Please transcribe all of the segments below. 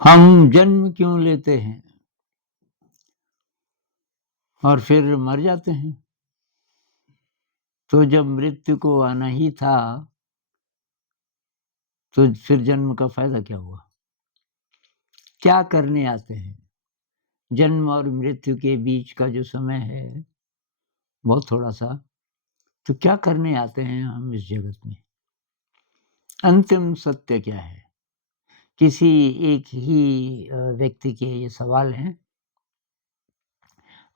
हम जन्म क्यों लेते हैं और फिर मर जाते हैं? तो जब मृत्यु को आना ही था, तो फिर जन्म का फ़ायदा क्या हुआ? क्या करने आते हैं? जन्म और मृत्यु के बीच का जो समय है, बहुत थोड़ा-सा, तो क्या करने आते हैं हम इस जगत में? अंतिम सत्य क्या है? किसी एक ही व्यक्ति के ये सवाल हैं,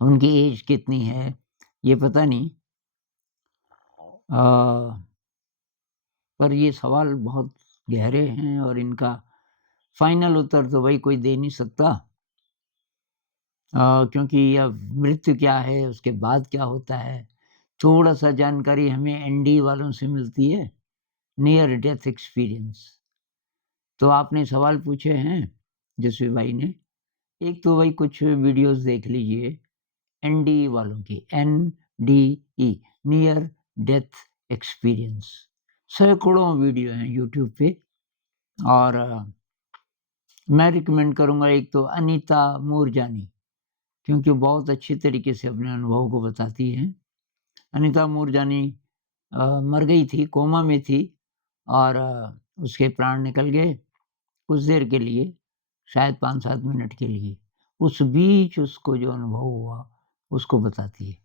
उनकी एज कितनी है, ये पता नहीं। अ, पर ये सवाल बहुत गहरे हैं और इनका फाइनल उत्तर तो भई कोई दे नहीं सकता। क्योंकि अब मृत्यु क्या है, उसके बाद क्या होता है, थोड़ा-सा जानकारी हमें एनडी वालों से मिलती है, नियर डेथ एक्सपीरियंस। तो आपने सवाल पूछे हैं जसवीर भाई ने, एक तो वही कुछ वीडियोज़ देख लीजिए एनडी वालों की, एनडीई, नियर डेथ एक्सपीरियंस। सैकड़ों वीडियो हैं यूट्यूब पे और मैं रिकमेंड करूँगा एक तो अनीता मूरजानी, क्योंकि वो बहुत अच्छी तरीके से अपने अनुभव को बताती हैं। अनीता मूरजानी मर गई थी, कोमा में थी और उसके प्राण निकल गए कुछ देर के लिए, शायद 5-7 मिनट के लिए। उस बीच उसको जो अनुभव हुआ, उसको बताती है।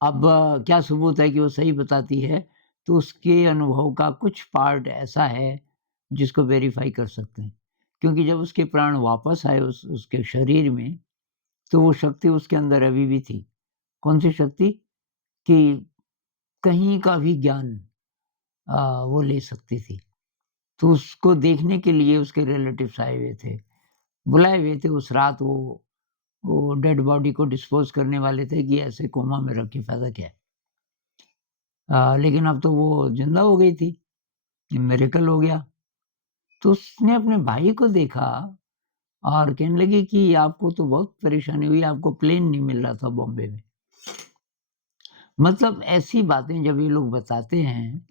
अब क्या सबूत है कि वो सही बताती है, तो उसके अनुभव का कुछ पार्ट ऐसा है, जिसको वेरीफ़ाई कर सकते हैं। क्योंकि जब उसके प्राण वापस आए उसके शरीर में, तो वो शक्ति उसके अंदर अभी भी थी। कौन-सी शक्ति? कि कहीं का भी ज्ञान वो ले सकती थी। तो उसको देखने के लिए उसके रिलेटिव्स आए हुए थे, बुलाए हुए थे उस रात वो डेड बॉडी को डिस्पोज़ करने वाले थे कि ऐसे कोमा में रख के फ़ायदा क्या है? लेकिन अब तो वो ज़िंदा हो गई थी, मिरेकल हो गया। तो उसने अपने भाई को देखा और कहने लगी कि आपको तो बहुत परेशानी हुई, आपको प्लेन नहीं मिल रहा था बॉम्बे में। मतलब ऐसी बातें जब ये लोग बताते हैं,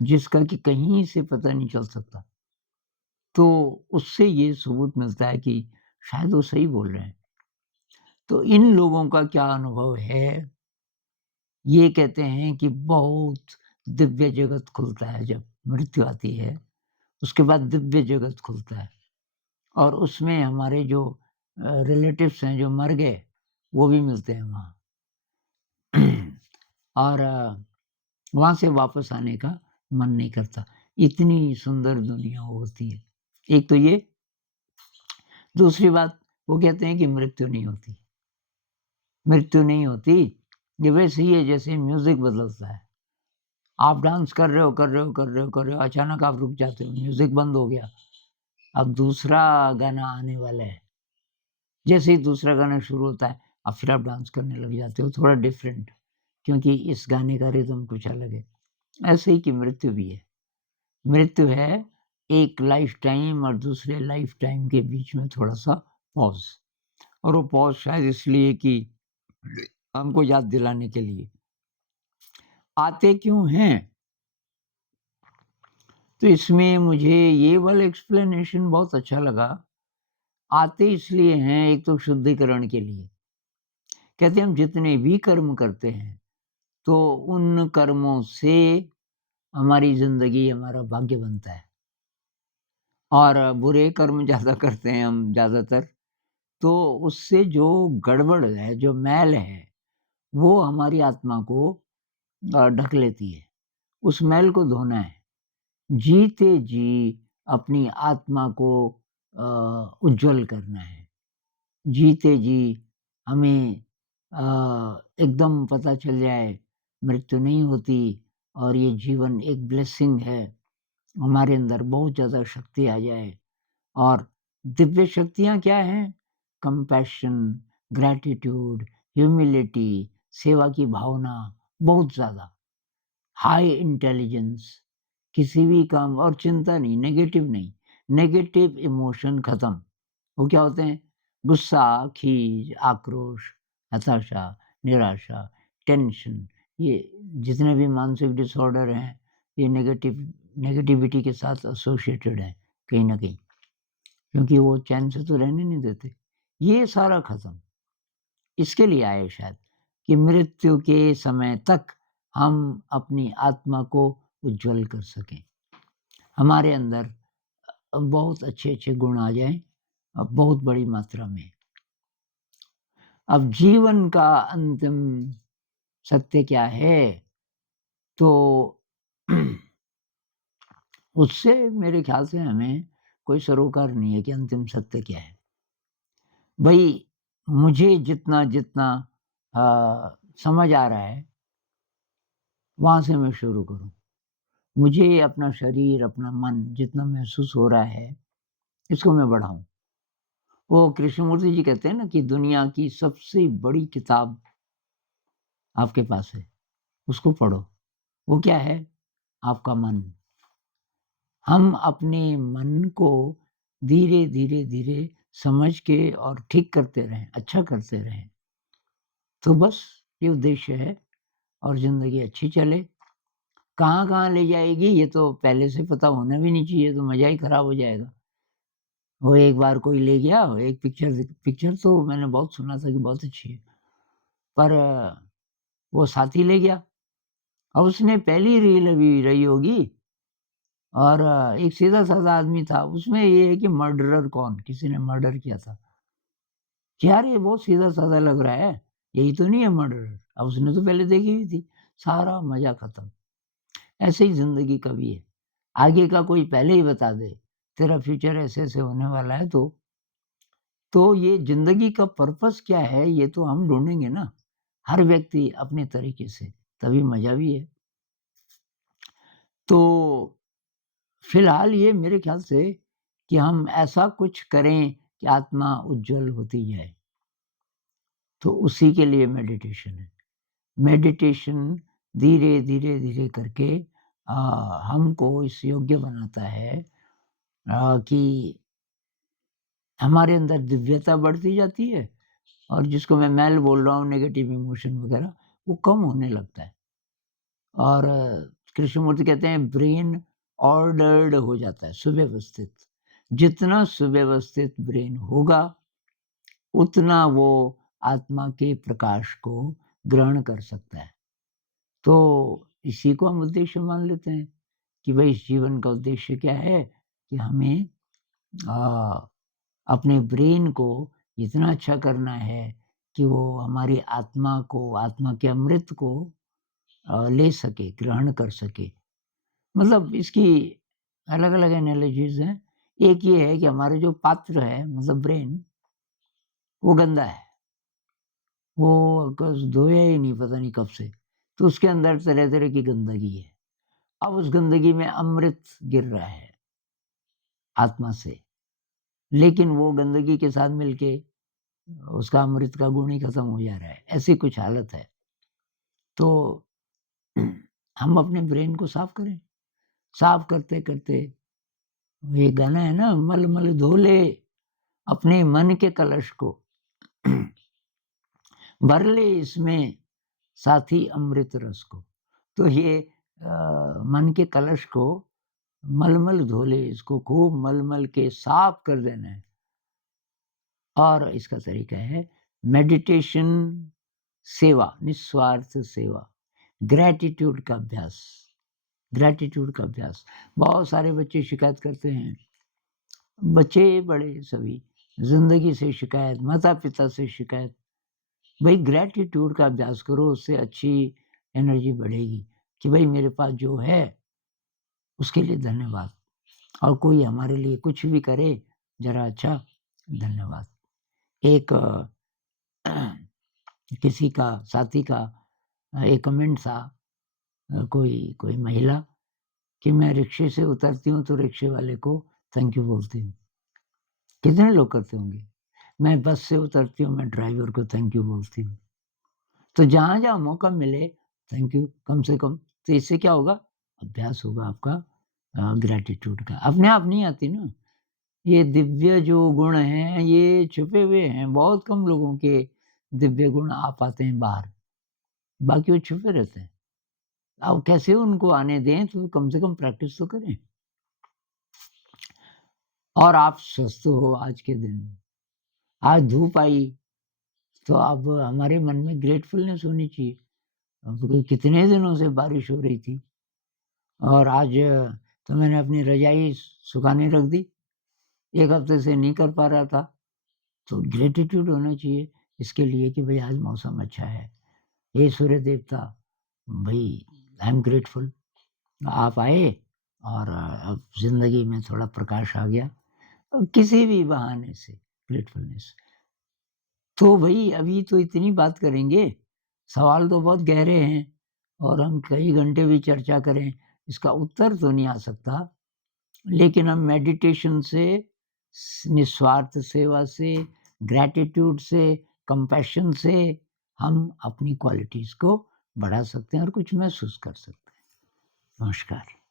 जिसका कि कहीं से पता नहीं चल सकता, तो उससे ये सबूत मिलता है कि शायद वो सही बोल रहे हैं। तो इन लोगों का क्या अनुभव है, ये कहते हैं कि बहुत दिव्य जगत खुलता है जब मृत्यु आती है, उसके बाद दिव्य जगत खुलता है और उसमें हमारे जो रिलेटिव्स हैं जो मर गए, वो भी मिलते हैं वहाँ। और वहाँ से वापस आने का मन नहीं करता। इतनी सुंदर दुनिया होती है। एक तो ये, दूसरी बात वो कहते हैं कि मृत्यु नहीं होती। मृत्यु नहीं होती, ये वैसे ही है जैसे म्यूज़िक बदलता है। आप डांस कर रहे हो, कर रहे हो, कर रहे हो, कर रहे हो, अचानक आप रुक जाते हो, म्यूज़िक बंद हो गया। अब दूसरा गाना आने वाला है। जैसे ही दूसरा गाना शुरू होता है, अब फिर आप डांस करने लग जाते हो, थोड़ा डिफरेंट, क्योंकि इस गाने का रिदम कुछ अलग है। ऐसे ही कि मृत्यु भी है। मृत्यु है एक लाइफ टाइम और दूसरे लाइफ टाइम के बीच में थोड़ा-सा पॉज़, और वो पॉज़ शायद इसलिए कि हमको याद दिलाने के लिए। आते क्यों हैं? तो इसमें मुझे ये वाला एक्सप्लेनेशन बहुत अच्छा लगा। आते इसलिए हैं, एक तो शुद्धिकरण के लिए। कहते हैं हम जितने भी कर्म करते हैं, तो उन कर्मों से हमारी ज़िंदगी, हमारा भाग्य बनता है। और बुरे कर्म ज़्यादा करते हैं हम ज़्यादातर, तो उससे जो गड़बड़ है, जो मैल है, वो हमारी आत्मा को ढक लेती है। उस मैल को धोना है। जीते जी अपनी आत्मा को उज्ज्वल करना है। जीते जी हमें एकदम पता चल जाए मृत्यु नहीं होती और ये जीवन एक ब्लेसिंग है। हमारे अंदर बहुत ज़्यादा शक्ति आ जाए और दिव्य शक्तियाँ क्या हैं? कंपैशन, ग्रैटिट्यूड, ह्यूमिलिटी, सेवा की भावना, बहुत ज़्यादा। हाई इंटेलिजेंस, किसी भी काम और चिंता नहीं, नेगेटिव नहीं। नेगेटिव इमोशन खत्म। वो क्या होते हैं? गुस्सा, खीज, आक्रोश, हताशा, निराशा, टेंशन, ये जितने भी मानसिक डिसऑर्डर हैं, ये नेगेटिविटी के साथ एसोसिएटेड हैं। कहीं न कहीं, क्योंकि वो चैन से तो रहने नहीं देते। ये सारा खत्म, इसके लिए आए शायद कि मृत्यु के समय तक हम अपनी आत्मा को उज्ज्वल कर सकें। हमारे अंदर बहुत अच्छे-अच्छे गुण आ जाएँ बहुत बड़ी मात्रा में। अब जीवन का अंतिम सत्य क्या है? तो उससे मेरे ख़्याल से हमें कोई सरोकार नहीं है कि अंतिम सत्य क्या है। भई मुझे जितना समझ आ रहा है, वहाँ से मैं शुरू करूँ। मुझे अपना शरीर, अपना मन जितना महसूस हो रहा है, इसको मैं बढ़ाऊँ। वो कृष्णमूर्ति जी कहते हैं ना कि दुनिया की सबसे बड़ी किताब आपके पास है, उसको पढ़ो। वो क्या है? आपका मन। हम अपने मन को धीरे, धीरे, धीरे समझ के और ठीक करते रहें, अच्छा करते रहें, तो बस ये उद्देश्य है और ज़िंदगी अच्छी चले। कहाँ-कहाँ ले जाएगी ये तो पहले से पता होना भी नहीं चाहिए, तो मज़ा ही खराब हो जाएगा। वो एक बार कोई ले गया, एक पिक्चर तो मैंने बहुत सुना था कि बहुत अच्छी है, पर वो साथी ले गया। अब उसने पहली रील अभी रही होगी और एक सीधा-साधा आदमी था, उसमें ये है कि मर्डरर कौन? किसी ने मर्डर किया था। कि यार ये बहुत सीधा-साधा लग रहा है, यही तो नहीं है मर्डरर? अब उसने तो पहले देखी हुई थी, सारा मज़ा खत्म। ऐसे ही ज़िंदगी का भी है। आगे का कोई पहले ही बता दे, तेरा फ्यूचर ऐसे-ऐसे होने वाला है तो ये ज़िंदगी का पर्पस क्या है, ये तो हम ढूँढेंगे ना, हर व्यक्ति अपने तरीके से, तभी मज़ा भी है। तो फिलहाल ये मेरे ख़्याल से कि हम ऐसा कुछ करें कि आत्मा उज्ज्वल होती जाए, तो उसी के लिए मेडिटेशन है। मेडिटेशन धीरे, धीरे, धीरे करके अ, हमको इस योग्य बनाता है कि हमारे अंदर दिव्यता बढ़ती जाती है और जिसको मैं मैल बोल रहा हूँ नेगेटिव इमोशन वगैरह, वो कम होने लगता है। और कृष्णमूर्ति कहते हैं ब्रेन ऑर्डर्ड हो जाता है, सुव्यवस्थित। जितना सुव्यवस्थित ब्रेन होगा, उतना वो आत्मा के प्रकाश को ग्रहण कर सकता है। तो इसी को हम उद्देश्य मान लेते हैं कि भई इस जीवन का उद्देश्य क्या है कि हमें अ, अपने ब्रेन को इतना अच्छा करना है कि वो हमारी आत्मा के अमृत को ले सके, ग्रहण कर सके। मतलब इसकी अलग-अलग एनालॉजीज़ हैं। एक ये है कि हमारा जो पात्र है मतलब ब्रेन, वो गंदा है। वो कस धोया ही नहीं पता नहीं कब से। तो उसके अंदर तरह-तरह की गंदगी है। अब उस गंदगी में अमृत गिर रहा है आत्मा से, लेकिन वो गंदगी के साथ मिलके उसका अमृत का गुण ही खत्म हो जा रहा है। ऐसी कुछ हालत है। तो हम अपने ब्रेन को साफ करें। साफ करते-करते ये गाना है ना मल-मल धो ले अपने मन के कलश को भर ले इसमें साथी अमृत रस को। तो ये मन के कलश को मल-मल धो ले, इसको खूब मल-मल के साफ कर देना है। और इसका तरीका है मेडिटेशन, सेवा, निस्वार्थ सेवा, ग्रैटिट्यूड का अभ्यास। ग्रैटिट्यूड का अभ्यास। बहुत सारे बच्चे शिकायत करते हैं, बच्चे-बड़े सभी, ज़िंदगी से शिकायत, माता-पिता से शिकायत। भई ग्रैटिट्यूड का अभ्यास करो, उससे अच्छी एनर्जी बढ़ेगी कि भई मेरे पास जो है, उसके लिए धन्यवाद और कोई हमारे लिए कुछ भी करे, ज़रा अच्छा धन्यवाद। एक किसी का साथी का एक कमेंट था कोई कोई महिला कि मैं रिक्शे से उतरती हूँ तो रिक्शे वाले को थैंक यू बोलती हूँ। कितने लोग करते होंगे? मैं बस से उतरती हूँ, मैं ड्राइवर को थैंक यू बोलती हूँ। तो जहाँ-जहाँ मौका मिले थैंक यू कम से कम, तो इससे क्या होगा? अभ्यास होगा आपका ग्रैटिट्यूड का। अपने आप नहीं आती ना। ये दिव्य जो गुण हैं, ये छुपे हुए हैं। बहुत कम लोगों के दिव्य गुण आ पाते हैं बाहर, बाकी वो छुपे रहते हैं। अब कैसे उनको आने दें, तो कम से कम प्रैक्टिस तो करें। और आप स्वस्थ हो आज के दिन। आज धूप आई, तो अब हमारे मन में ग्रेटफुलनेस होनी चाहिए। अब कितने दिनों से बारिश हो रही थी और आज तो मैंने अपनी रज़ाई सुखाने रख दी। 1 हफ्ते से नहीं कर पा रहा था, तो ग्रैटिट्यूड होना चाहिए इसके लिए कि भई आज मौसम अच्छा है। हे सूर्य देवता, भई आई एम ग्रेटफुल, आप आए और अब ज़िंदगी में थोड़ा प्रकाश आ गया। किसी भी बहाने से ग्रेटफुलनेस। तो भई अभी तो इतनी बात करेंगे, सवाल तो बहुत गहरे हैं और हम कई घंटे भी चर्चा करें, इसका उत्तर तो नहीं आ सकता। लेकिन हम मेडिटेशन से, निस्वार्थ सेवा से, ग्रैटिट्यूड से, कंपैशन से हम अपनी क्वालिटीज़ को बढ़ा सकते हैं और कुछ महसूस कर सकते हैं। नमस्कार।